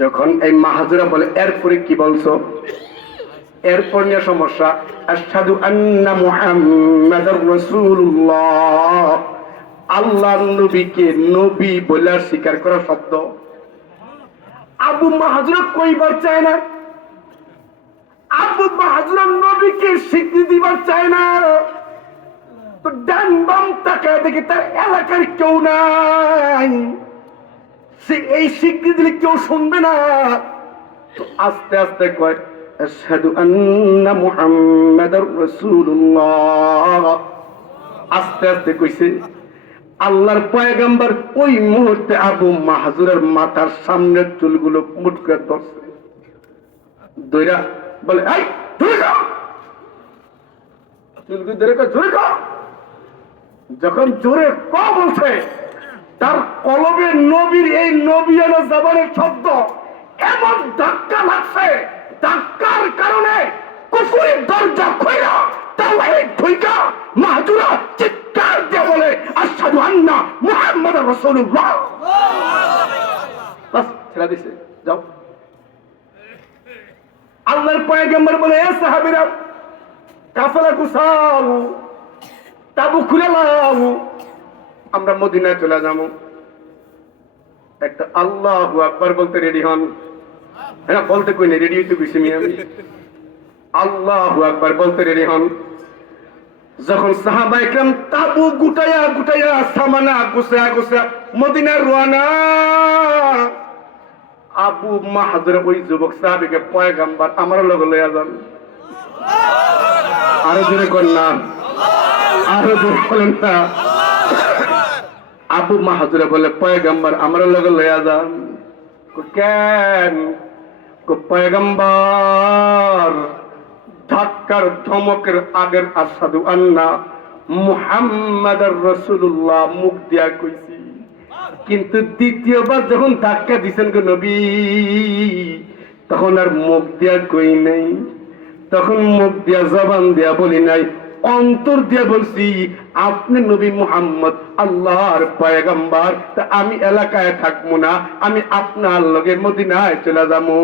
যখন এই মাহাজুরা বলে এরপরে কি বলছো, এরপর নিয়ে সমস্যা, আশহাদু আন্না মুহাম্মাদুর রাসূলুল্লাহ, আল্লাহর নবীকে নবী বলে স্বীকার করা শব্দ। আবু মাহাজুরা কইবার চায় না, আবু মাহাজুরা নবীকে স্বীকৃতি দিবার চায় না। তো ডান বাম তাকায় দেখে তার এলাকার কেউ নাই, সে এই স্বীকৃতি দিলে কেউ শুনবে না। তো আস্তে আস্তে কয় আশহাদু আন্না মুহাম্মাদুর রাসূলুল্লাহ। আস্তে আস্তে কইছে। আল্লাহর পয়গম্বর ওই মুহূর্তে আবু মাহজুরের মাথার সামনের চুলগুলো মুঠ করে ধরছে, ধইরা বলে এই ধরে খাও, চুলগুলো ধরে জোরে খাও। যখন জোরে ক বলছে, তার কলবে নবীর এই নবিয়ানা জবানের শব্দ এমন ধাক্কা লাগছে, ধাক্কার কারণে কুফুরের দরজা খুইলা তাওহীদ ঢুইকা মাহজুরা চিৎকার দিয়ে বলে আশহাদু আন্না মুহাম্মাদুর রাসূলুল্লাহ। বাস ছেড়ে দিছে, যাও। আল্লাহর পয়গম্বর বলে এ সাহাবীরা কাফেলা গুছাও, তাবু খুলে লাও, আমরা মদিনায় চলে যাবো। একটা আল্লাহু আকবার বলতে রেডি হন। হ্যাঁ বলতে কই না, রেডি হইতে কইছি আমি। আল্লাহু আকবার বলতে রেডি হন। যখন সাহাবায়ে কেরাম তাবু গুটায়া গুটায়া সামানা গুছায়া গুছায়া মদিনার রওনা, আবু মাহজুর ওই যুবক সাহাবীকে পয়গম্বর আমার লগে লইয়া যান। আরো জোরে কর না, আরো জোরে বলেন না। আবু মাহজুরা বলে পয়গম্বর আমার লগে লইয়া যান। কেন? পয়গম্বর ধাক্কার ধমকের আগের আশহাদু আন্না মুহাম্মাদুর রাসূলুল্লাহ মুখ দিয়া কইছি, কিন্তু দ্বিতীয়বার যখন ধাক্কা দিছেন গো নবী, তখন আর মুখ দিয়া কই নাই, তখন মুখ দিয়া জবান দিয়া বলি নাই, অন্তর দিয়া বলছি আপনি নবী মুহাম্মদ আল্লাহর পয়গম্বর, তা আমি এলাকায় থাকবো না, আমি আপনার লগে মদিনায় চলে যাবো।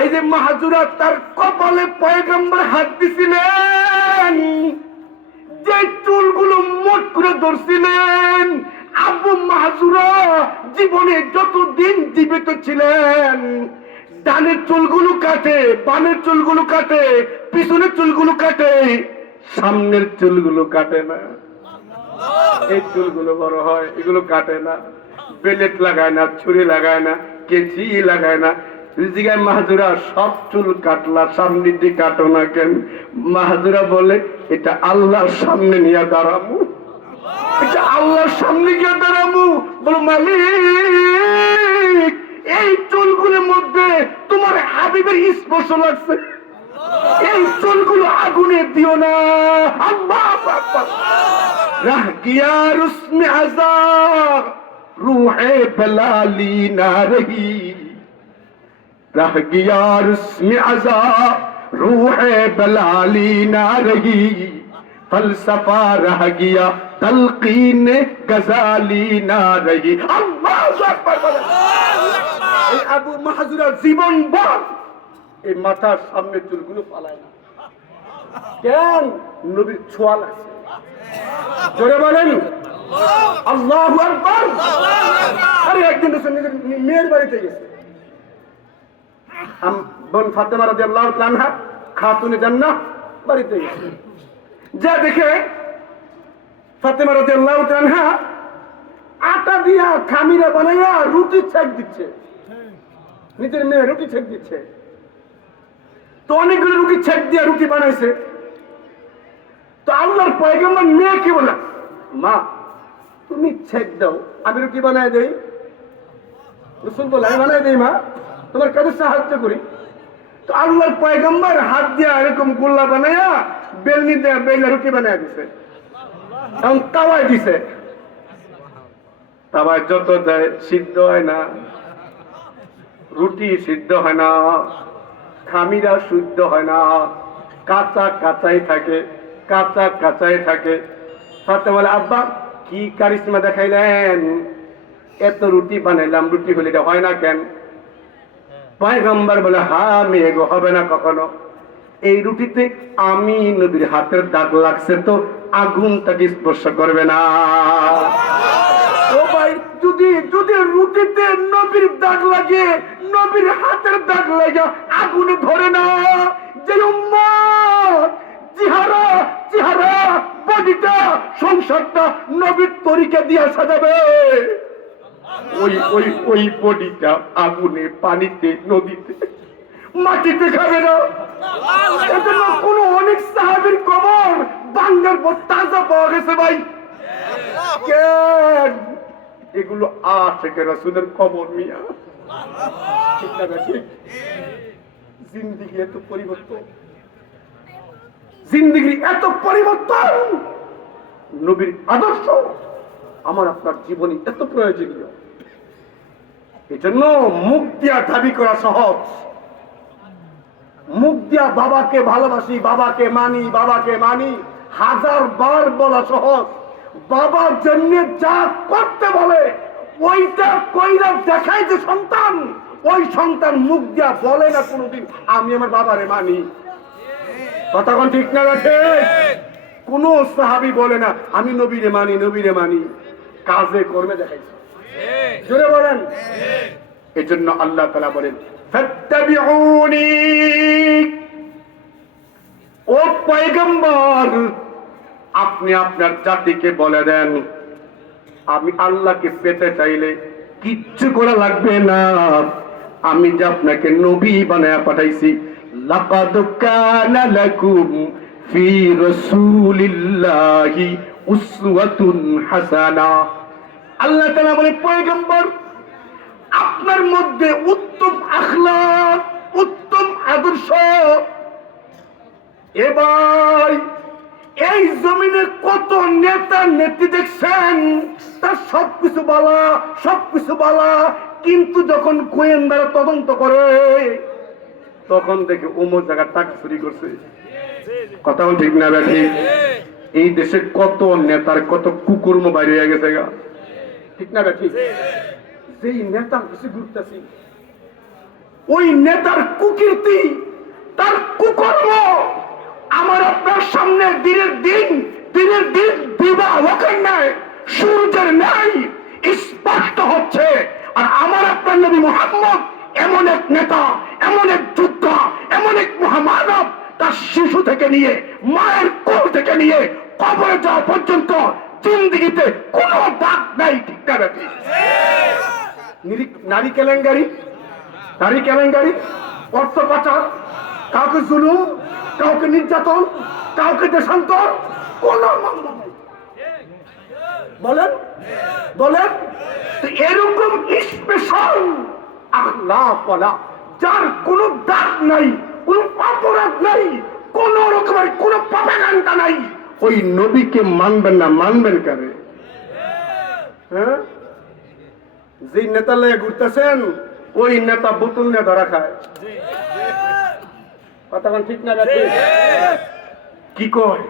এই যে মাহজুরা তার কপালে পয়গম্বর হাত দিছিলেন, যে চুলগুলো মোট করে ধরছিলেন, আবু মাহজুরা জীবনে যতদিন জীবিত ছিলেন ডানের চুলগুলো কাটে, বামের চুলগুলো কাটে, পিছনের চুলগুলো কাটে, সামনের চুলগুলো কাটে না। এই চুলগুলো বড় হয়, এগুলো কাটে না, বেলেট লাগায় না, ছুরি লাগায় না, কেচি লাগায় না। জিগায় মাহজুরা সব চুল কাটলা, সামনের দিকে কাটো না কেন? মাহজুরা বলে এটা আল্লাহর সামনে নিয়ে দাঁড়াবো, এটা আল্লাহর সামনে গিয়ে দাঁড়াবো। বলো মালিক এই চুলগুলোর মধ্যে তোমার হাবিবের স্পর্শ লাগছে, এই চুলগুলো আগুনে দিও না। আল্লাহু আকবার। রাহ গিয়া রুসমে আযাব রূহে বলালি না রহি, রাহ গিয়া রুসমে আযাব রূহে বলালি না রহি, ফলসফা রহ গিয়া তলকিন গজালি না রহি। আল্লাহু আকবার। এই আবু মাহজুরা জীবন ভর এই মাথার সামনে চুলগুলো পালায় না কেন? নবীর ছোঁয়া লাগছে। জোরে বলেন আল্লাহু আকবার। আরে একদিন নিজের মেয়ের বাড়িতে গেছে, বোন ফাতেমা রাদিয়াল্লাহু তাআলা আনহা খাতুনে জান্নাহ বাড়িতে গেছে, যা দেখে ফাতেমা রাদিয়াল্লাহু তাআলা আনহা আটা দিয়া খামিরা বানাইয়া রুটি ছেক দিচ্ছে, নিজের মেয়ে রুটি ছেক দিচ্ছে। তো অনেকগুলো রুটি ছেক দিয়ে রুটি বানাইছে। তো আল্লাহর পয়গম্বর মেয়ে কি বলে, মা তুমি ছেক দাও, আমি রুটি বানাই দেই। রাসূল বলে আমি বানাই দেই মা, তোমার কাজে সাহায্য করি। তো আল্লাহর পয়গম্বর হাত দিয়ে এরকম গোল্লা বানাইয়া বেলনি দিয়ে বেলে রুটি বানাই দিছে, এবং তাওয়ায় দিছে। তাওয়ায় যত দেয় সিদ্ধ হয় না, রুটি সিদ্ধ হয় না, খামিরা শুদ্ধ হয় না, কাঁচা কাঁচাই থাকে, কাঁচা কাঁচাই থাকে। ফাতেমা বলে আব্বা কি কারিশমা দেখাইলেন? এত রুটি বানাইলাম, রুটি হলে এটা হয় না কেন? পয়গম্বর বলে, হ্যাঁ মেয়ে গো, হবে না কখনো। এই রুটিতে আমি নবীর হাতের দাগ লাগছে, তো আগুনটাকে স্পর্শ করবে না। ও ভাই, যদি যদি রুটিতে নবীর দাগ লাগে, নবীর হাতের দাগ লাগে, আগুনে ধরে না, যে উম্মত চেহারা চেহারা বডিটা সংসারটা নবীর তরিকা দিয়ে সাজাবে, ওই ওই ওই বডিটা আগুনে, পানিতে, নদীতে, মাটিতে খাবে না। এজন্য কোন অনেক সাহাবীর কবর বাঙ্গার পর তাজা পাওয়া গেছে ভাই। কেন? এগুলো আশিকে রাসূলের কবর মিয়া। ঠিক না ঠিক? জিন্দেগি এত পরিবর্তন, জিন্দেগি এত পরিবর্তন, নবীর আদর্শ আমার আপনার জীবনে এত প্রয়োজনীয়। এজন্য মুখ দিয়া দাবি করা সহজ, মুখ দিয়া বাবাকে ভালোবাসি, বাবাকে মানি, বাবাকে মানি, 1000 বার বলা সহজ। বাবার জন্য যা করতে বলে ওইটা কইরা দেখায় যে সন্তান, ওই সন্তান মুখ দিয়া বলে না কোনোদিন আমি আমার বাবারে মানি। কথা কোন ঠিক না? রাখে কোন সাহাবী বলে না আমি নবীরে মানি, নবীরে মানি, কাজে কর্মে দেখাইছে। জোরে বলেন। এজন্য আল্লাহ তাআলা বলেন, ফাত্তাবিউনি, ও পয়গম্বর আপনি আপনার জাতিকে বলে দেন, আমি আল্লাহকে পেতে চাইলে কিচ্ছু করা লাগবে না, আমি যে আপনাকে নবী বানায়া পাঠাইছি। লাকাদ কানা লাকুম ফি রাসূলিল্লাহি উসওয়াতুন হাসানা। আল্লাহ তাআলা বলে, পয়গম্বর আপনার মধ্যে উত্তম আখলাক, উত্তম আদর্শ। এবার এই জমিনে কত নেতা নেত্রী দেখছেন, তার সবকিছু বলা, সবকিছু বলা, কিন্তু যখন গোয়েন্দারা তদন্ত করে তখন দেখে অমুক জায়গার টাকা চুরি করছে। কথা ঠিক না ব্যাঠি? এই দেশে কত নেতার কত কুকর্ম বাইরে হয়ে গেছে গা, ঠিক না ব্যাঠি? যেই নেতার বেশি ঘুরতেছি, ওই নেতার কুকীর্তি, তার কুকর্ম আমার আপনার সামনে দিনের দিন দিবালোকের ন্যায়, সূর্যের ন্যায় স্পষ্ট হচ্ছে। আর আমার আপনার নবী মুহাম্মদ এমন এক নেতা, এমন এক যোদ্ধা, এমন এক মহামানব, তার শিশু থেকে নিয়ে, মায়ের কোল থেকে নিয়ে কবরে যাওয়া পর্যন্ত জিন্দেগিতে কোনো দাগ নাই, ঠিক না? নারী কেলেঙ্কারি, নারী কেলেঙ্কারি, অর্থ পাচার, কাউকে জুলুম, কাউকে নির্যাতন, কাউকে দেশান্তর, কোন মামলা নাই। বলেন বলেন, এরকম স্পেশাল আখলাক ওয়ালা, যার কোনো দাগ নাই, কোন অপরাধ নাই, কোন রকমের কোন প্রপাগান্ডা নাই, ওই নবীকে মানবেন না? মানবেন কারে? হ্যাঁ, যে নেতা লেগে ঘুরতেছেন ওই নেতা বোতল নিয়ে ধরা খায়। কথা ঠিক না? কি কয়?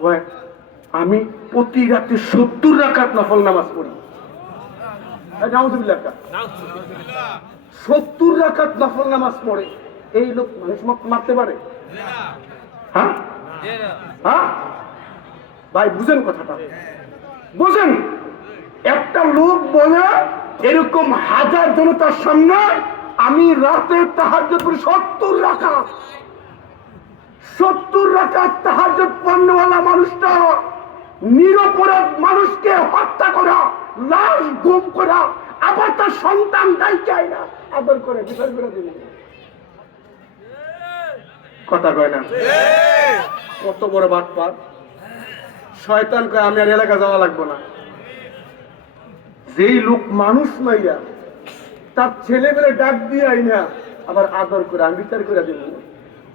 কয় আমি প্রতি রাতে 70 রাকাত নফল নামাজ পড়ি। 70 রাকাত নফল নামাজ পড়ে। এই লোক মানুষ মারতে পারে? হ্যাঁ হ্যাঁ ভাই, বুঝেন কথাটা, বুঝেন। একটা লোক বলে এরকম হাজার জনতার সামনে আমি রাতে তাহাজ্জুদ পড়ি 70 রাকাত। 70 রাকাত তাহাজ্জুদ পড়নেওয়ালা মানুষটা নিরপরাধ মানুষকে হত্যা করা, লাশ গুম করা, আবার তার সন্তান দায় চায় না, আদর করে বিচার করে দিল। কথা কয় না? কত বড় বাটপার! শয়তান কয় আমি আর এলাকা যাওয়া লাগবো না। যেই লোক মানুষ মাইয়া তার ছেলে মেয়ে ডাক দিয়ে আইনা আবার আদর করে আমি বিচার করে দেব,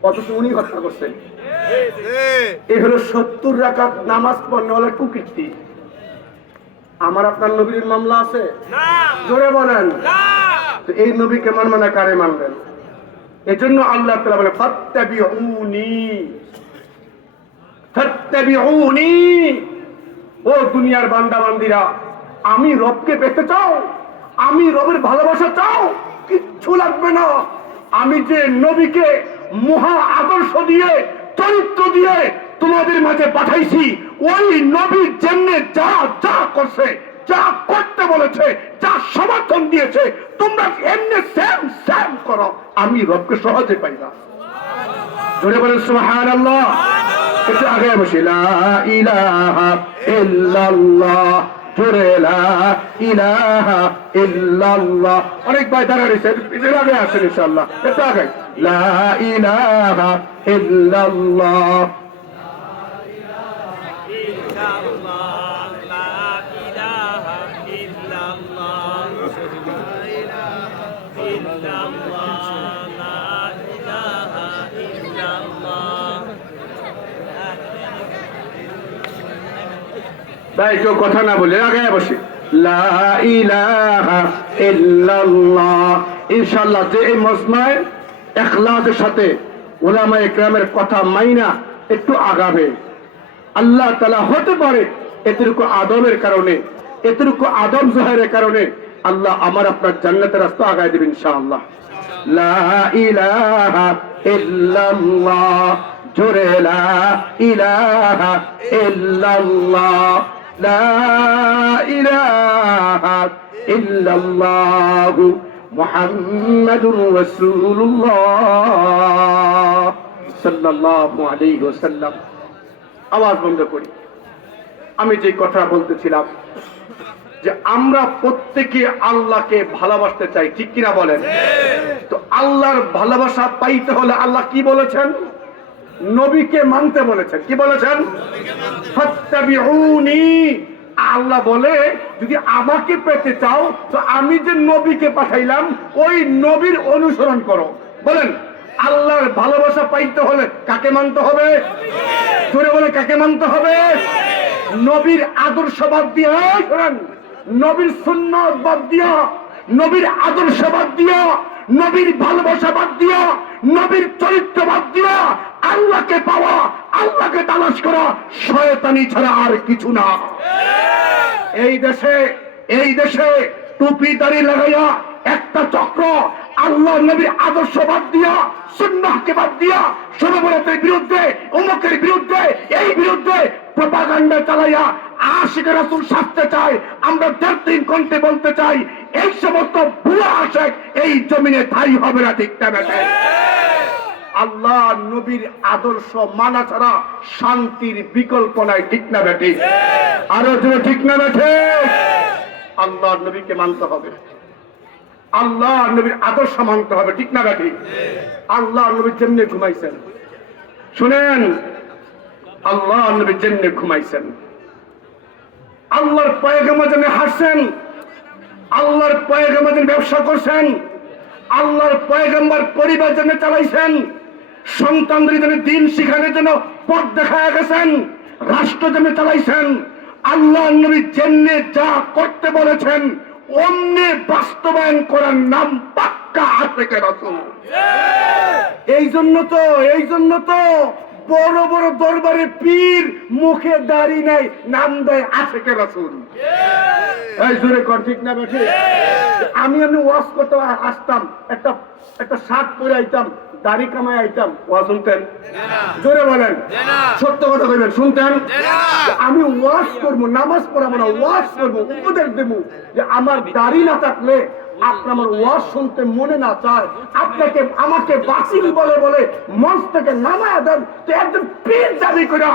অথচ উনি হত্যা করছেন। এই হলো 70 রাকাত নামাজ পড়নেওয়ালা কুকীর্তি। আমার আপনার নবীর মামলা আছে? জোরে বলেন। তো এই নবীকে মানবেন না, কারে মানবেন? এজন্য আল্লাহ তাআলা বলে, ফাত্তাবিউনি, ফাত্তাবিউনি। ও দুনিয়ার বান্দা বান্দিরা, আমি রবকে পেতে চাও, আমি রবের ভালোবাসা চাও, কিচ্ছু লাগবে না। আমি যে নবীকে মহা আদর্শ দিয়ে, চরিত্র দিয়ে তোমাদের মাঝে পাঠাইছি, ওই নবী যেমনে যা যা করছে, যা করতে বলেছে, যা সমর্থন দিয়েছে, তোমরা এমনি সেম সেম করো। আমি রবকে সহজে পাই না। জোরে বলেন সুবহানাল্লাহ। একটু আগে বসে লা ইলাহা ইল্লাল্লাহ, জোরে লা ইলাহা ইল্লাল্লাহ। অনেক ভাই দাঁড়া রয়েছেন, এর আগে আসেন ইনশাআল্লাহ। একটু আগে লা ইলাহা ইল্লাল্লাহ। ভাই কেউ কথা না বলে আগে বসে লা ইলাহা ইল্লাল্লাহ। ইনশাআল্লাহ যে এই মজমায় ইখলাসের সাথে উলামায়ে কেরামের কথা মাইনা একটু আগাবে, আল্লাহ তাআলা হতে পারে এতটুকু আদবের কারণে, এতটুকু আদব জোহরের কারণে আল্লাহ আমার আপনার জান্নাতের রাস্তা আগায় দেবেন ইনশাআল্লাহ। লা ইলাহা ইল্লাল্লাহ, জোরে লা ইলাহা ইল্লাল্লাহ, লা ইলাহা ইল্লাল্লাহ মুহাম্মাদুর রাসূলুল্লাহ সাল্লাল্লাহু আলাইহি ওয়াসাল্লাম। আওয়াজ বন্ধ করি। আমি যে কথা বলতেছিলাম যে আমরা প্রত্যেকে আল্লাহকে ভালোবাসতে চাই, ঠিক কিনা বলেন? তো আল্লাহর ভালোবাসা পাইতে হলে আল্লাহ কি বলেছেন? নবীকে মানতে বলেছেন। কি বলেছেন? ফাত্তাবিউনি। আল্লাহ বলে যদি আমাকে পেতে চাও তো আমি যে নবীকে পাঠাইলাম ওই নবীর অনুসরণ করো। বলেন আল্লাহর ভালোবাসা পাইতে হলে কাকে মানতে হবে? জোরে বলে কাকে মানতে হবে? নবীর আদর্শ বাদ দিয়া, নবীর সুন্নাত বাদ দিয়া, নবীর আদর্শ বাদ দিয়া, নবীর ভালোবাসা বাদ দিয়া, নবীর চরিত্র বাদ দিয়া আল্লাহকে পাওয়া, আল্লাহকে তালাশ করা শয়তানি ছাড়া আর কিছু না। এই দেশে টুপি দাড়ি লাগাইয়া একটা চক্র আল্লাহ নবীর আদর্শ বাদ দিয়া, সুন্নাহকে বাদ দিয়া সর্বমতের বিরুদ্ধে, উম্মতের বিরুদ্ধে, এই বিরুদ্ধে প্রপাগান্ডা চালাইয়া আশিকে রাসূল সাজতে চায়। আমরা দিন কণ্ঠে বলতে চাই এই সমস্ত ভুয়া আশিক এই জমিনে ঠাঁই হবে না, ঠিক না বেঠে? আল্লাহ নবীর আদর্শ মানা ছাড়া শান্তির বিকল্প নাই, ঠিক না বেঠে? আরো জোরে ঠিক না বেঠে? আল্লাহ নবীকে মানতে হবে, আল্লাহ নবীর আদর্শ মানতে হবে, ঠিক না বেঠে? আল্লাহ নবী যেমনি ঘুমাইছেন, শুনেন, আল্লাহ নবী যেমনি ঘুমাইছেন, আল্লাহর পয়গাম্বর যেমনি হাসছেন, আল্লাহর পয়গাম্বর যেমনি ব্যবসা করছেন, আল্লাহর পয়গাম্বর পরিবার যেমনি চালাইছেন, সন্তানদের জন্য দিন শিখানোর জন্য পথ দেখায় গেছেন, রাষ্ট্র যেমনি চালাইছেন, আল্লাহ নবী যেমনি যা করতে বলেছেন অমনি বাস্তবায়ন করার নাম পাক্কা আশিকে রাসূল। এই জন্য তো বড় বড় দরবারে পীর মুখে দাড়ি নাই, নাম দেয় আশিকে রাসূল। এই জোরে কর, ঠিক না বেঠে? আমি ওয়াজ করতে আসতাম, একটা শার্ট পরে আইতাম, দাড়ি কামাই আইতাম, ওয়াজ শুনতেন? জোরে বলেন, সত্য কথা বলবেন, শুনতেন? আমি ওয়াজ করবো, নামাজ পড়াবো না, ওয়াজ করবো, উপদেশ দেবো যে আমার দাড়ি না থাকলে আপনার আমার ওয়াজ শুনতে মনে না চায়, আপনাকে আমাকে বাতিল বলে বলে মঞ্চ থেকে নামায় দেন, তো একজন পীর দাবি করে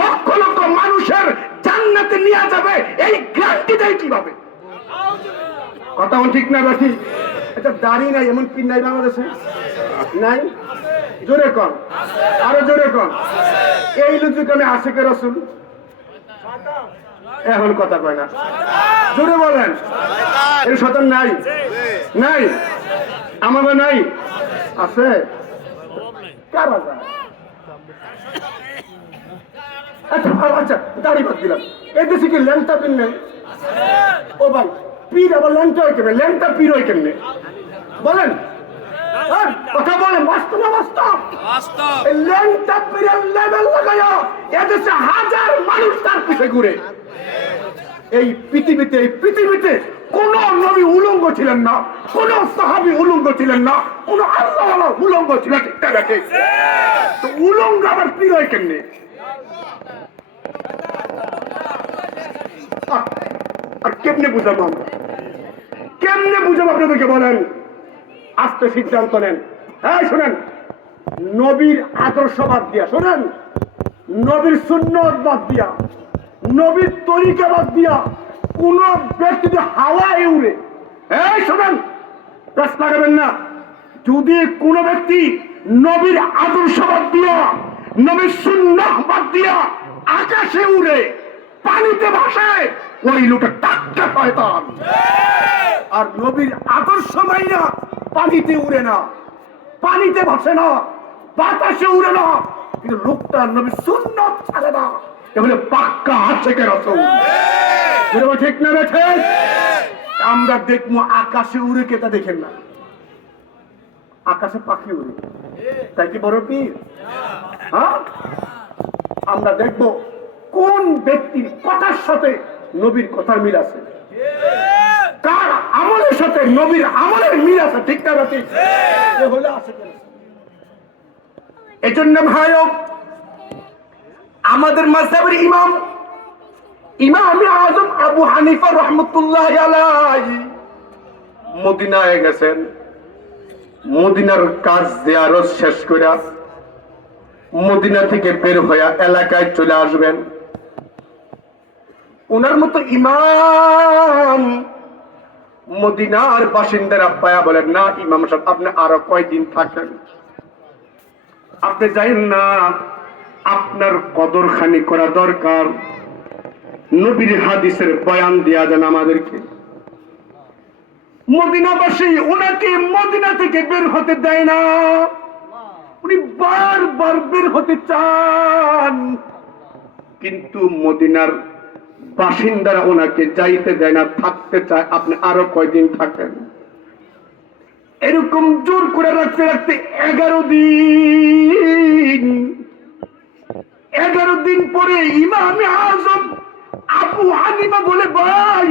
লক্ষ লক্ষ মানুষের জান্নাতে নিয়ে যাবে, এই গ্যারান্টি দেয় কিভাবে? কথা ঠিক না বাকি? এটা দাড়ি নাই এমন পীর নাই বাংলাদেশে? নাই? জোরে কর, আরো জোরে কর। এই লুচুকে আমি আশিকে রাসূল এখন কথা কয় না, জোরে বলেন। এই শতান নাই? নাই? আমাকে নাই? আছে? কারা যায়? আচ্ছা দাড়ি বাদ দিলাম, এই দেশে কি ল্যাংটা পীর নেই? ও ভাই, পীর আবার ল্যাংটা হয় কেমনে? ল্যাংটা পীর হয় কেমনে বলেন? কথা বলেন, বাস্তব না বাস্তব? ল্যাংটা পীরের লেভেল লাগাইয়া এদেশে হাজার মানুষ তার পিছে ঘুরে। এই পৃথিবীতে কোন নবী উলঙ্গ ছিলেন না, কোন সাহাবী উলঙ্গ ছিলেন না, কোন আল্লাহওয়ালা উলঙ্গ ছিলেন, ঠিক না ঠিক? তো উলঙ্গ আবার পীর হয় কেমনে? আর কেমনে বুঝাবো আমরা? কেমনে বুঝাবো আপনাদেরকে বলেন? আস্তে সিদ্ধান্ত নেন। হ্যাঁ শোনেন, নবীর আদর্শ বাদ দিয়া, শোনেন, নবীর সুন্নত বাদ দিয়া, নবীর তরিকা বাদ দিয়া কোন ব্যক্তি যদি হাওয়ায় উড়ে, এই শোনেন, প্রশ্ন লাগাবেন না, যদি কোন ব্যক্তি নবীর আদর্শ বাদ দিয়া, নবীর সুন্নাহ বাদ দিয়া আকাশে উড়ে, পানিতে ভাসে, ওই লোকটা টাটকা শয়তান। আর নবীর আদর্শ মাইনা পানিতে উড়ে না, পানিতে ভাসে না, বাতাসে উড়ে না, কিন্তু লোকটা নবীর সুন্নাত ছাড়ে না, এগুলো পাক্কা আশেকের রাসূল। ঠিক না বেঠে? আমরা দেখবো আকাশে উড়ে, কেটা দেখেন না, আকাশে পাখি উড়ে, তাই কি বড় পীর? হ্যাঁ, আমরা দেখবো কোন ব্যক্তির কথার সাথে নবীর কথার মিল আছে, কার আমলের সাথে নবীর আমলের মিল আছে, ঠিক না ঠিক? হলে আছে। এজন্য ভাই, আমাদের মাযহাবের ইমাম আযম আবু হানিফা রাহমাতুল্লাহ আলাইহি মদিনায় গেছেন। মদিনার কাজ জিয়ারত শেষ করে মদিনা থেকে বের হয়ে এলাকায় চলে আসবেন। ওনার মতো ইমাম মদিনার বাসিন্দারা পায়া বলেন, না ইমাম সাহেব, আপনি আরো কয়দিন থাকেন, আপনি যাইন না, আপনার কদরখানি করা দরকার, নবীর হাদিসের বয়ান দেয়া যান আমাদেরকে। মদিনাবাসী ওনাকে মদিনা থেকে বের হতে দেয় না, উনি বারবার বের হতে চান, কিন্তু মদিনার বাসিন্দারা ওনাকে যাইতে দেয় না, থাকতে চায়, আপনি আরো কয়দিন থাকেন। এরকম জোর করে রাখতে রাখতে 11 দিন পরে ইমাম আযম আবু হানিফা বলে, ভাই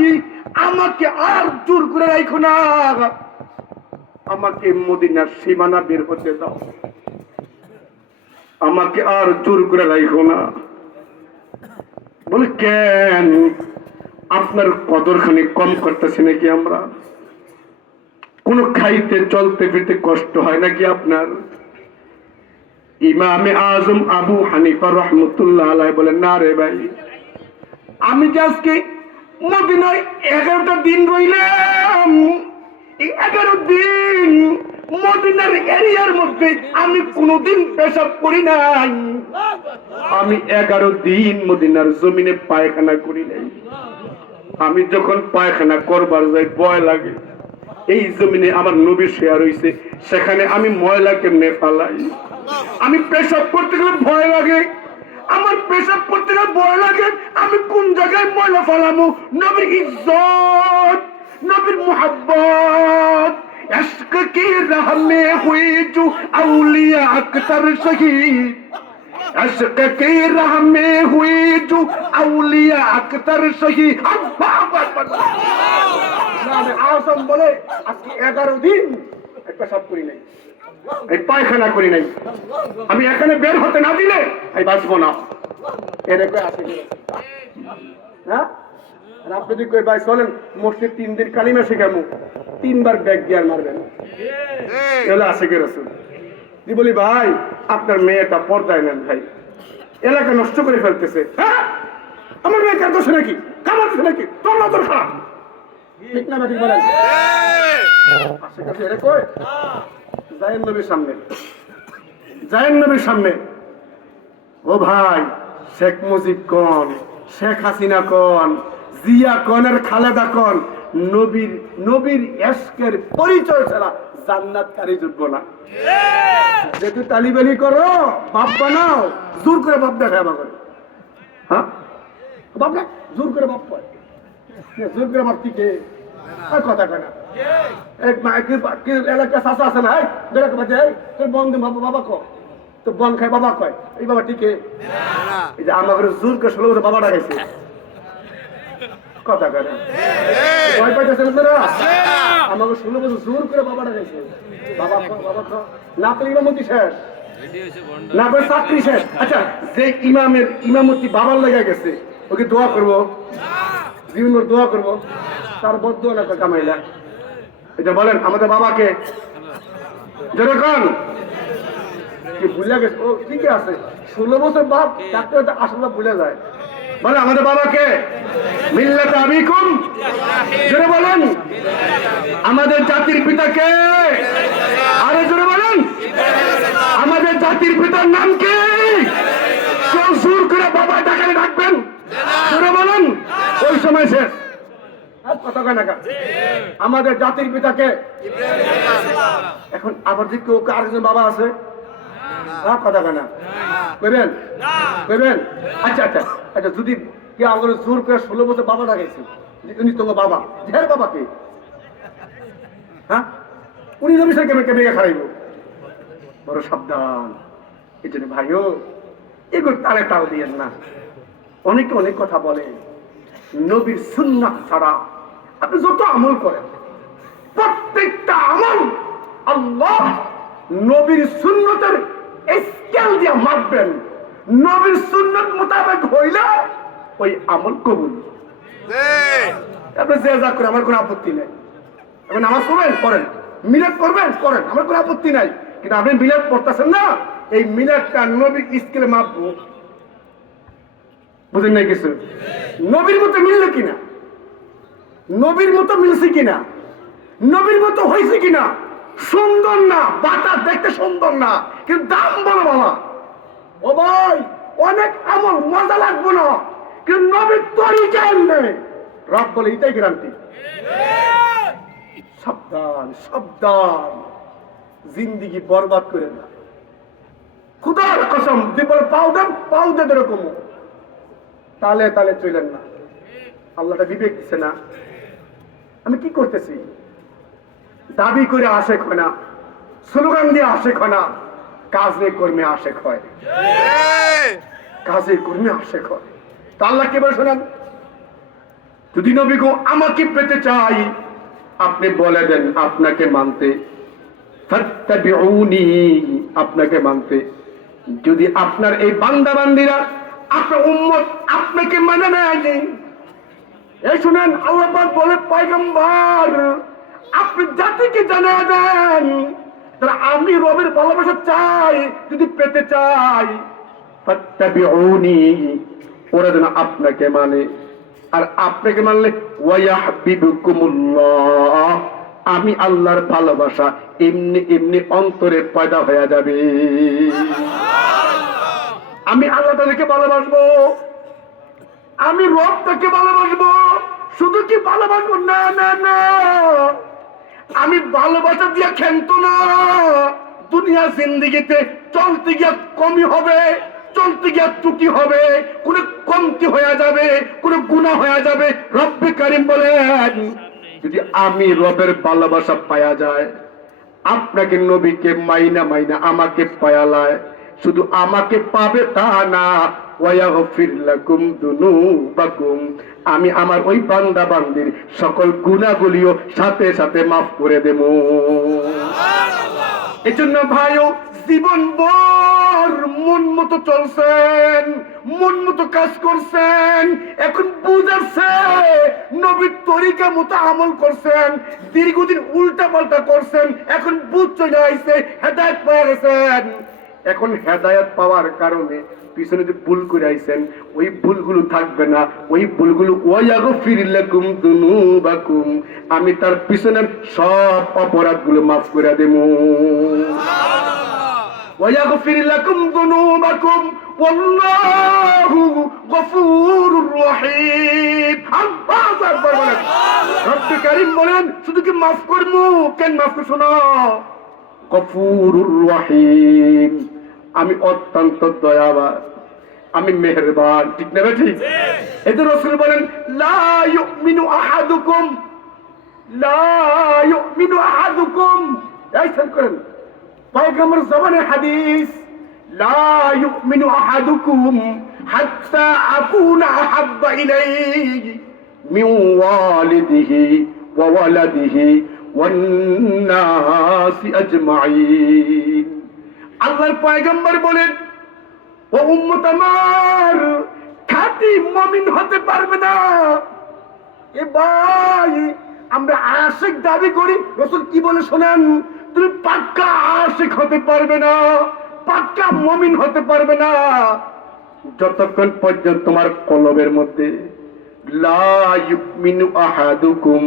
আমাকে আর জোর করে রাখো না, আমাকে মদিনার সীমানা বের হতে দাও, আমাকে আর জোর করে রাখো না। বলে, কেন, আপনার কদরখানি কম করতেছি নাকি আমরা? কোন খাইতে চলতে ফিরতে কষ্ট হয় নাকি আপনার? ইমামে আযম আবু হানিফা রাহমাতুল্লাহ আলাইহি বলেন, না রে ভাই, আমি যে আজকে মদিনায় 11টা দিন রইলাম, এই 11 দিন মদিনার এরিয়ার মধ্যে আমি কোনোদিন পেশাব করি নাই, আমি 11 দিন মদিনার জমিনে পায়খানা করি নাই। আমি যখন পায়খানা করবার যাই ভয় লাগে, এই জমিনে আমার নবী শুয়ে রইছে, সেখানে আমি ময়লা কেমনে ফালাই? আমি পেশাব করতে গেলে ভয় লাগে, আমার পেশাব করতে গেলে ভয় লাগে, আমি কোন জায়গায় ময়লা ফালামু? নবীর ইজ্জত, নবীর মুহাব্বত, इश्क की राह में हुई जो औलिया अक्सर शहीद, इश्क की राह में हुई जो औलिया अक्सर शहीद। आजम बोले, আজকে 11 দিন পেশাব করি নাই, এই পায়খানা করি নাই, আমি এখানে বের হতে না দিলে আমি বাঁচবো না। এরকম আছে হ্যাঁ? আর আপনি যদি কই ভাই চলেন মসজিদ 3 দিন কালিমা শিখামু, 3 বার ব্যাগ গিয়ার মারবেন, এগুলো আছে কে রাসূল? দি বলি, ভাই আপনার মেয়েটা পর্দায় নেন, ভাই এলাকা নষ্ট করে ফেলতেছে। হ্যাঁ, আমার মেয়ে কার দোষ নাকি, কামাচ্ছে নাকি, তোর নজর খারাপ, ঠিক না ঠিক বলেন? আশেপাশে এরকম জায়েন নবীর সামনে, জায়েন নবীর সামনে, ও ভাই শেখ মুজিব কোন, শেখ হাসিনা কোন, জিয়া কোন, আর খালেদা কোন, নবীর ইশকের পরিচয় ছাড়া জান্নাত কারি জুটবো না। যেহেতু তালিবানি করো, বাপ বানাও, জোর করে বাপ দেখায় আমাকে। হ্যাঁ, বাপ না, জোর করে বাপ কয়, জোর করে বাপ টিকে কথা কয় না। এক এলাকা চাষা আছে না, তোর বন বাবা কো, তো বন খায় বাবা কয়, এই বাবা টিকে। এই যে আমাকে জোর করে 16 বছর বাবা ডাকাইছে, কথা কেন ভয় পাইতেছেন আপনারা? আমাকে 16 বছর জোর করে বাবাটা গেছে, বাবা বাবা না তো ইমামতি শেষ, না করে চাকরি শেষ। আচ্ছা, যে ইমামের ইমামতি বাবার লেগে গেছে, ওকে দোয়া করবো, জীবন দোয়া করবো, তার বদ্ধ না কামাইলা। এটা বলেন আমাদের বাবাকে যেরকম কি ভুলে গেছে, ও ঠিকই আছে 16 বছর বাপ ডাক্তার আসলে ভুলে যায়। বলে আমাদের বাবাকে মিল্লাতে আবিকুম, জোরে বলেন আমাদের জাতির পিতাকে, আরে জোরে বলেন আমাদের জাতির পিতার নাম কি? কেউ জোর করে বাবা ডাকারে ডাকবেন, জোরে বলেন ওই সময় শেষ। কথা কয় না, আমাদের জাতির পিতাকে। এখন আবার যে কেউ আরেকজন বাবা আছে, কথা কয় না, কইবেন কইবেন? আচ্ছা আচ্ছা আচ্ছা, যদি কেউ আমাদের জোর করে 16 বছর বাবা ডাকাইছে, উনি তোমার বাবা, ঢের বাবাকে, হ্যাঁ উনি নবী সাহেব কেমন খারাইব? বড় সাবধান। এই জন্য ভাইও এগুলো তালে তাল দিয়েন না। অনেকে অনেক কথা বলে, নবীর সুন্নাত ছাড়া আপনি যত আমল করেন, প্রত্যেকটা আমল আল্লাহ নবীর সুন্নতের স্কেল দিয়ে মাপবেন। নবীর সুন্নত মোতাবেক হইলে ওই আমল কবুল। আপনি যে যা করেন আমার কোনো আপত্তি নেই। আপনি নামাজ পড়বেন করেন, মিলাদ করবেন করেন, আমার কোনো আপত্তি নাই। কিন্তু আপনি মিলাদ পড়তেছেন না, এই মিলাদটা নবীর স্কেলে মাপবো। বুঝেন নাই কিছু? নবীর মতো মিললে কিনা, নবীর মতো মিলছে কিনা, নবীর মতো হয়েছে কিনা। সুন্দর না, বাটা দেখতে সুন্দর না, কিন্তু দাম বলো বাবা। ও ভাই অনেক আমল মজা লাগবো না, কিন্তু নবীর তরিকা নেই। রব বলে এটাই গ্যারান্টি। সাবধান সাবধান, জিন্দিগি বরবাদ করে না। খুদার কসম দিবল পাও দেন এরকম তালে তালে চলেন না। আল্লাহটা বিবেক দিচ্ছে না। আমি কি করতেছি? দাবি করে আশেক হয় না, স্লোগান দিয়ে আশেক হয় না, কাজে কর্মে আশেক হয়, কাজে কর্মে আশেক হয়। তা আল্লাহ কে বলে শোনেন, যদি নবী গো আমাকে পেতে চাই, আপনি বলে দেন আপনাকে মানতে, ফাত্তাবিউনি, আপনাকে মানতে। যদি আপনার এই বান্দা বান্দিরা আপনার উম্মত আপনাকে মানে নেয়নি, এই শুনেন আল্লাহ পাক বলে পয়গম্বর আপনি জাতিকে জানিয়ে দেন, তারা আমি রবের ভালোবাসা চাই, যদি পেতে চাই ফাত্তাবিউনি, ওরা যেন আপনাকে মানে। আর আপনাকে মানলে ওয়ায়াহবিবুকুমুল্লাহ, আমি আল্লাহর ভালোবাসা এমনি এমনি অন্তরে পয়দা হয়ে যাবে। আমি আল্লাহ তাদেরকে ভালোবাসবো, আমি রব তাকে ভালোবাসবো। শুধু কি ভালোবাসবো? না না না, আমি ভালোবাসা দিয়া খেলত না। দুনিয়া জিন্দিগিতে চলতে গিয়া কমই হবে, চলতে গিয়া ত্রুটি হবে, কোন কমতি হয়ে যাবে, কোন গুনাহ হয়ে যাবে। রব্বে কারীম বলেন যদি আমি রবের ভালোবাসা পাওয়া যায়, আপনাকে নবীকে মাইনা মাইনা আমাকে পায়ালায়, শুধু আমাকে পাবে তা না, ওয়ায়াগফির লাকুম যুনুবাকুম, আমি আমার ওই বান্দা বান্দির সকল গুনাহগুলিও সাথে সাথে মাফ করে দেব। এজন্য ভাইও জীবন ভর মন মতো চলছেন, মন মতো কাজ করছেন, এখন বুঝাচ্ছে নবীর তরিকা মতো আমল করছেন, দীর্ঘদিন উল্টা পাল্টা করছেন, এখন বুঝ চলে আইছে, হেদায়েত পেয়ে গেছেন। এখন হেদায়েত পাওয়ার কারণে পিছনে যে ভুল করে আইছেন, ওই ভুলগুলো থাকবে না। ওই ভুলগুলো ওয়ায়াগফির লাকুম যুনুবাকুম, আমি তার পিছনের সব অপরাধগুলো মাফ করে দেব। ওয়ায়াগফির লাকুম যুনুবাকুম ওয়াল্লাহু গফুরুর রহিম। আল্লাহু আকবার বলেন। রব্বে কারীম বলেন শুধু কি মাফ করব, কেন মাফ করব? শোনো, গফুরুর রহিম, আমি অত্যন্ত দয়াবান, আমি মেহেরবান। ঠিক না ঠিক? এই তো রাসূল বলেন লা ইউমিনু আহাদুকুম, লা ইউমিনু আহাদুকুম, এই শুন করেন পয়গম্বর জবানে হাদিস, লা ইউমিনু আহাদুকুম হাত্তা আকুনা আহাব্বা ইলাইহি মিন ওয়ালিদিহি ওয়া ওয়ালাদিহি ওয়ান নাসি আজমাইন। আল্লাহর পয়গম্বর বলেন, ও উম্মত আমার, খাঁটি মুমিন হতে পারবে না। এ ভাই, আমরা আশিক দাবি করি, রাসূল কি বলে শোনেন, তুমি পাক্কা আশিক হতে পারবে না, পাক্কা মুমিন হতে পারবে না যতক্ষণ পর্যন্ত তোমার কলবের মধ্যে লা ইউমিনু আহাদুকুম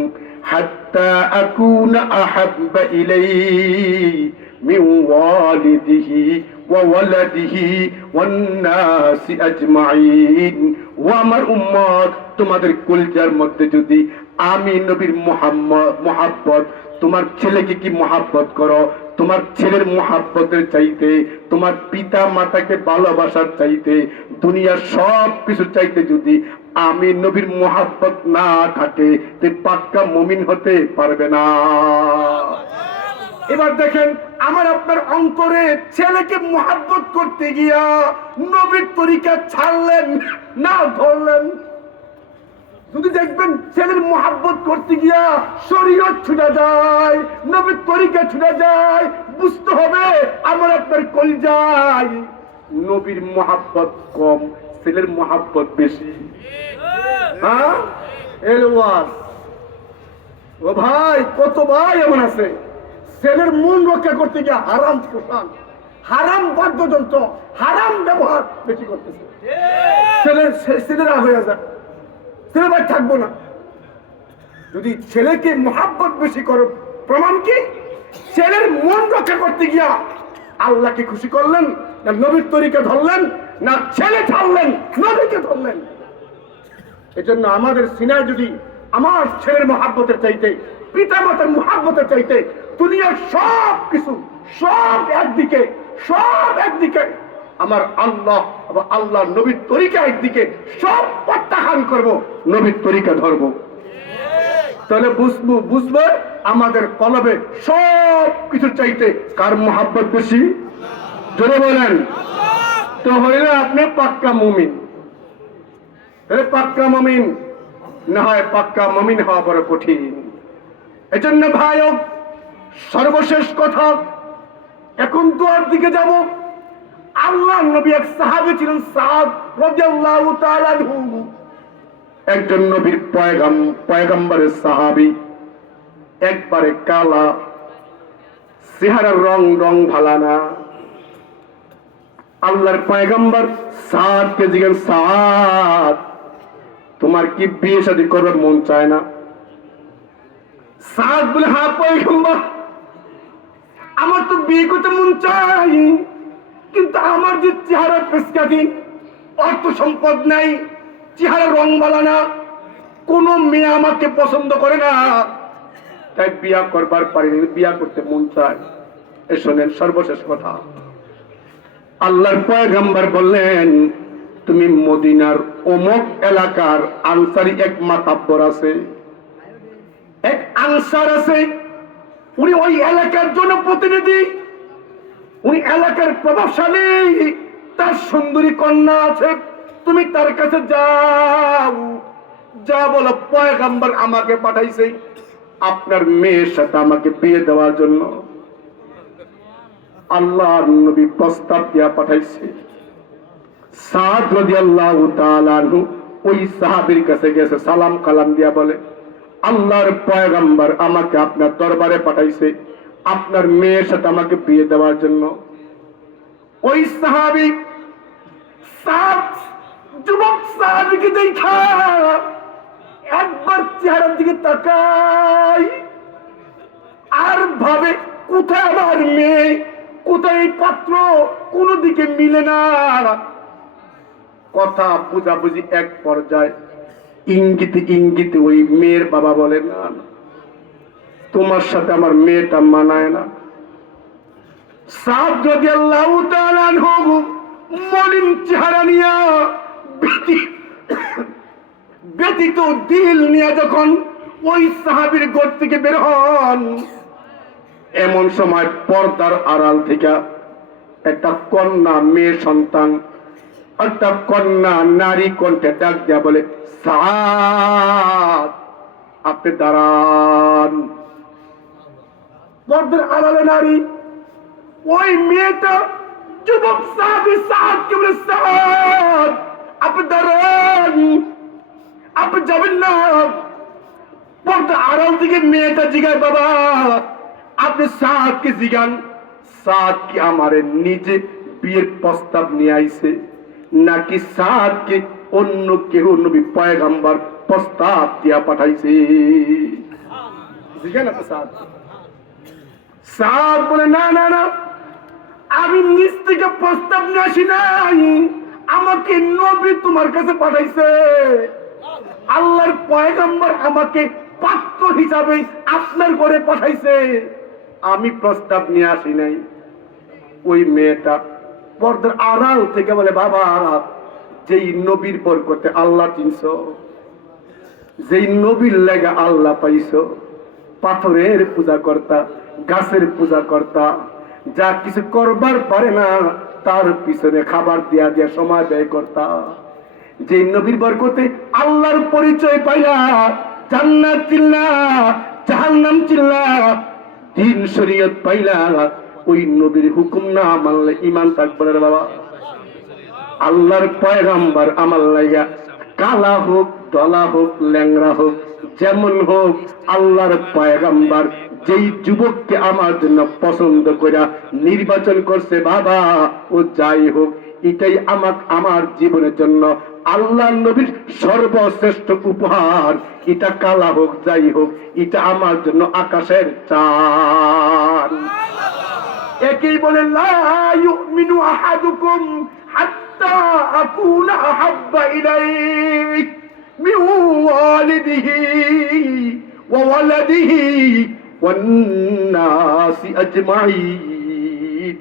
হাত্তা আকুনা আহাব্বা ইলাইহি মিন ওয়ালিদিহি ওয়া ওয়ালাদিহি ওয়ান নাসি আজমাইন। ও আমার উম্মত, তোমাদের কলিজার মধ্যে যদি আমি নবীর মুহাব্বত, তোমার ছেলেকে কি মুহাব্বত করো, তোমার ছেলের মুহাব্বতের চাইতে, তোমার পিতা মাতাকে ভালোবাসার চাইতে, দুনিয়ার সব কিছু চাইতে যদি আমি নবীর মুহাব্বত না থাকে, তে পাক্কা মুমিন হতে পারবে না। এবার দেখেন, আমার আপনার অন্তরে ছেলেকে মুহাব্বত করতে গিয়া নবীর তরিকা ছাড়লেন না ধরলেন। যদি দেখবেন ছেলের মুহাব্বত করতে গিয়া শরীয়ত ছুটে যায়, নবীর তরিকা ছুটে যায়, বুঝতে হবে আমার আপনার কলিজায় নবীর মুহাব্বত কম, ছেলের মুহাব্বত বেশি। হ্যাঁ, ও ভাই, কত ভাই এমন আছে ছেলের মন রক্ষা করতে গিয়ে হারাম শোষণ, হারাম বাদ্যযন্ত্র, হারাম ব্যবহার বেশি করতেছে। ছেলেরা হয়ে যায়, ছেলে ভাই থাকবো না। যদি ছেলেকে মুহাব্বত বেশি করো, প্রমাণ কি? ছেলের মন রক্ষা করতে গিয়া আল্লাহকে খুশি করলেন না নবীর তরিকা ধরলেন, না ছেলে ছাড়লেন নবীকে ধরলেন। এজন্য আমাদের সিনায় যদি আমার ছেলের মুহাব্বতের চাইতে, পিতা মাতার মুহাব্বতের চাইতে দুনিয়ার সব কিছু, সব একদিকে, সব একদিকে, আমার আল্লাহ এবং আল্লাহ নবীর তরিকা একদিকে, সব প্রত্যাখ্যান করব, নবীর তরিকা ধরব। তাহলে বুঝবো আমাদের কলবে সব কিছু চাইতে কার মুহাব্বত বেশি। জোরে বলেন। তো হইলে আপনি পাক্কা মুমিন। পাক্কা মুমিন না হয় পাক্কা মুমিন হওয়া বড় কঠিন। এজন্য ভাই, সর্বশেষ কথা, এখন দোয়ার দিকে যাব। আল্লাহ নবী এক সাহাবী ছিলেন, সাদ রাদিয়াল্লাহু তাআলা আনহু, একজন নবীর পয়গম্বরের সাহাবী, একবারে কালা, চেহারার রং ভালা না। আল্লাহর পয়গম্বর সাদকে জিজ্ঞেস, সাদ, তোমার কি বিয়ে শাদী করবার মন চায় না? সাদ বলে, হ্যাঁ পয়গম্বর, আমার তো বিয়ে করতে মন চাই, কিন্তু আমার যে চেহারা পেশকাঠি, অর্থ সম্পদ নাই, চেহারা রং বালা না, কোন মেয়ে আমাকে পছন্দ করে না, তাই বিয়া করবার পারিনি, বিয়া করতে মন চায়। শোনেন সর্বশেষ কথা, আল্লাহর পয়গম্বর বললেন, তুমি মদিনার অমুক এলাকার আনসারি এক মাতাব্বর আছে, এক আনসার আছে, উনি ওই এলাকার জনপ্রতিনিধি, উনি এলাকার প্রভাবশালী, তার সুন্দরী কন্যা আছে, তুমি তার কাছে যাও, যা বলো পয়গম্বর আমাকে পাঠাইছে আপনার মেয়ের সাথে আমাকে বিয়ে দেওয়ার জন্য। আল্লাহর নবী প্রস্তাব দিয়া পাঠাইছে। সাদ রাদিয়াল্লাহু তাআলা আনহু ওই সাহাবীর কাছে গেছে, সালাম কালাম দিয়া বলে, আল্লাহর পয়গম্বর আমাকে আপনার দরবারে পাঠাইছে আপনার মেয়ের সাথে আমাকে বিয়ে দেওয়ার জন্য। ওই সাহাবী সাদ, যুবক সাহাবীকে দেখা একবার চেহারার দিকে তাকাই আর ভাবে, কোথায় আমার মেয়ে, কোথায় এই পাত্র, কোন দিকে মিলে না। কথা বুঝাবুঝি এক পর্যায়ে ইঙ্গিতে ইঙ্গিতে ওই মেয়ের বাবা বলে, না তোমার সাথে আমার মেয়েটা মানায় না। সাদ রাদিয়াল্লাহু তাআলা আনহু মলিন চেহারা নিয়া, ব্যতীত দিল নিয়ে যখন ওই সাহাবীর ঘর থেকে বের হন, এমন সময় পর্দার আড়াল থেকে একটা কন্যা, মেয়ে সন্তান একটা কন্যা নারী কণ্ঠে ডাক দেয়া বলে, সাদ, আপনি দাঁড়ান। পর্দার আড়ালে নারী, ওই মেয়েটা যুবক সাদকে বলে, সাদ, আপনি দাঁড়ান, আপনি যাবেন না। পর্দার আড়াল থেকে মেয়েটা জিগায়, বাবা আপনি সাদকে জিগান, সাদ কি আমারে নিজে বিয়ের প্রস্তাব নিয়ে আইছে, নাকি সাদকে অন্য কেউ নবী পয়গম্বর প্রস্তাব দিয়া পাঠাইছে? জিগান আপনি সাদ। সাদ বলে, না না না, আমি নিজ থেকে প্রস্তাব নিয়ে আসি নাই, আমাকে নবী তোমার কাছে পাঠাইছে। আল্লাহর পয়গম্বর আমাকে পাত্র হিসাবে আপনার ঘরে পাঠাইছে, আমি প্রস্তাব নিয়ে আসি নাই। ওই মেয়েটা পর্দার আড়াল থেকে বলে, বাবা যেই নবীর বরকতে আল্লাহ চিনছ, যেই নবীর লেগে আল্লাহ পাইছ, পাথরের পূজা কর্তা, গাছের পূজা কর্তা, যা কিছু করবার পারে না তার পিছনে খাবার দিয়া দিয়া সময় ব্যয় কর্তা, যে নবীর বরকতে আল্লাহর পরিচয় পাইলা, জান্নাত চিল্লা, জাহান্নাম চিল্লা, দ্বীন শরীয়ত পাইলা, ওই নবীর হুকুম না মানলে ঈমান থাকবে না বাবা। আল্লাহর পয়গম্বর আমার লাগা কালা হোক, দলা হোক, ল্যাংড়া হোক, যেমন হোক, আল্লাহর পয়গম্বর যেই যুবককে আমার জন্য পছন্দ করে নির্বাচন করছে বাবা, ও যাই হোক, এটাই আমার জীবনের জন্য আল্লাহ নবীর সর্বশ্রেষ্ঠ উপহার। এটা কালা হোক, যাই হোক, এটা আমার জন্য আকাশের চাঁদ। একই বলে, লা ইউমিনু আহাদুকুম হাত্তা আকুনা আহাব্বা ইলাইহি মিন ওয়ালিদিহি ওয়া ওয়ালাদিহি ওয়ান নাসি আজমাইন।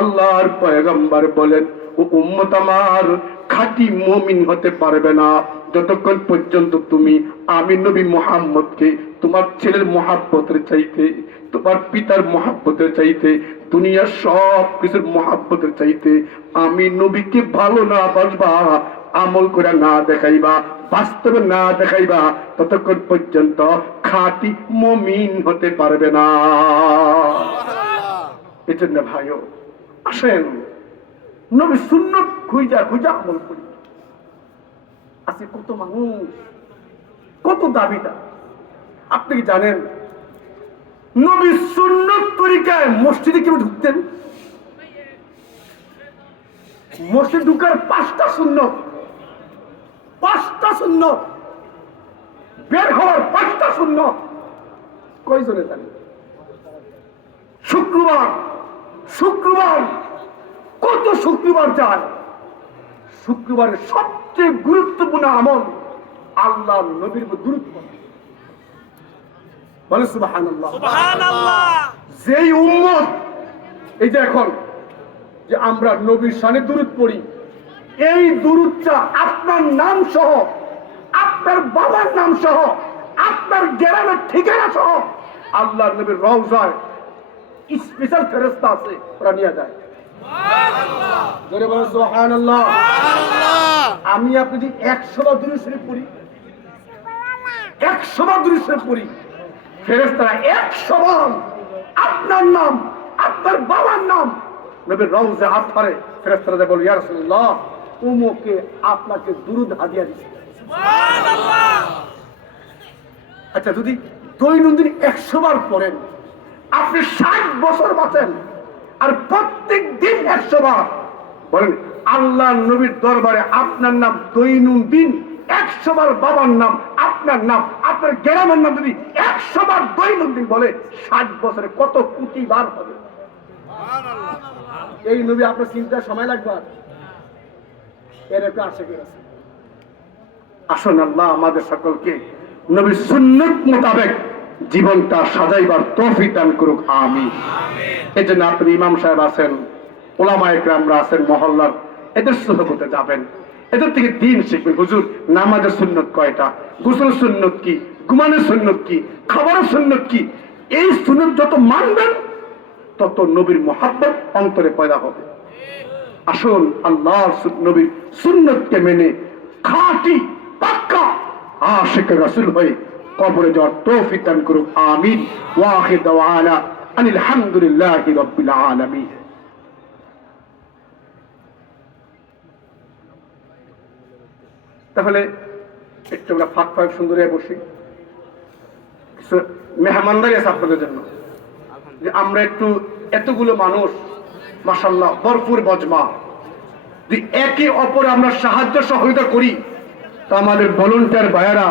আল্লাহর পয়গম্বর বলেন, ও উম্মত আমার, খাঁটি মুমিন হতে পারবে না যতক্ষণ পর্যন্ত তুমি আমি নবী মুহাম্মদকে তোমার ছেলের মহাব্বতের চাইতে, তোমার পিতার মহাব্বতের চাইতে, দুনিয়ার সব কিছুর মহাব্বতের চাইতে আমি নবীকে ভালো না বাসবা, আমল করে না দেখাইবা, বাস্তবে না দেখাইবা, ততক্ষণ পর্যন্ত খাঁটি মুমিন হতে পারবে না। এজন্য ভাইও আসেন নবী সুন্নত খুঁজা খুঁজা আমল করি। আছে কত মানুষ, কত দাবিদার। আপনি কি জানেন নবী সুন্নত তরিকায় মসজিদে কেউ ঢুকতেন? মসজিদ ঢুকার 5টা সুন্নত, 5টা সুন্নত, বের হওয়ার 5টা সুন্নত। কয়জনে জানেন? শুক্রবার, শুক্রবার কত শুক্রবার যায়? শুক্রবারের সবচেয়ে গুরুত্বপূর্ণ আমল আল্লাহ নবীর দুরূদ পড়া। বলে সুবহানাল্লাহ, সুবহানাল্লাহ। যেই উম্মত, এই যে এখন যে আমরা নবীর শানে দুরূদ পড়ি, এই দুরূদটা আপনার নাম সহ, আপনার বাবার নাম সহ, আপনার গ্রামের ঠিকানা সহ আল্লাহ নবীর রওজায় স্পেশাল ফেরেশতা আছে, ওরা নিয়ে যায়। আমি আপনি যদি 100 বার দুরূদ শরীফ পড়ি, 100 বার দুরূদ শরীফ পড়ি, ফেরেশতারা 100 বার আপনার নাম, আপনার বাবার নাম নবীর রওজা হাত ধরে ফেরেশতারা বলে, ইয়া রাসূলুল্লাহ, উমুকে আপনাকে দুরূদ হাদিয়া দিয়েছে। সুবহানাল্লাহ। আচ্ছা, যদি দৈনন্দিন 100 বার পড়েন, আপনি 60 বছর বাঁচেন। আর প্রত্যেক দিন 100 বার বলেন আল্লাহ নবীর দরবারে আপনার নাম দৈনন্দিন 100 বার, বাবার নাম, আপনার নাম, আপনার গ্রামের নাম যদি 100 বার দৈনন্দিন বলে, 60 বছরে কত কোটি বার হবে? এই নবী আপনার চিন্তার সময় লাগবে? এর একটা আশিকের আছে। আসুন আল্লাহ আমাদের সকলকে নবীর সুন্নাত মোতাবেক জীবনটা সাজাইবার তৌফিক দান করুক, আমিন। এই জন্য আপনি ইমাম সাহেব আছেন, ওলামায়ে কেরামরা আছেন মহল্লার, এদের সুহবতে যাবেন, এদের থেকে দিন শিখবেন। হুজুর নামাজের সুন্নত কয়টা, গোসলের সুন্নত কি, ঘুমানোর সুন্নত কি, খাবারের সুন্নত কি, এই সুন্নত যত মানবেন তত নবীর মুহাব্বত অন্তরে পয়দা হবে। আসুন আল্লাহর নবীর সুন্নতকে মেনে খাঁটি পাক্কা আশিক রাসূল হয়ে কবরে যাওয়ার তৌফিক দান করুন আমিন ওয়া আখির দাওয়ানা আনিল হামদুলিল্লাহি রাব্বিল আলামিন। তাহলে একটু আমরা ফাঁক ফাঁক সুন্দর হয়ে বসি, কিছু মেহমানদারি আছে আপনাদের জন্য, যে আমরা একটু এতগুলো মানুষ মাশাআল্লাহ ভরপুর বজমা, যে একে অপরে আমরা সাহায্য সহযোগিতা করি, তা আমাদের ভলান্টিয়ার ভাইয়েরা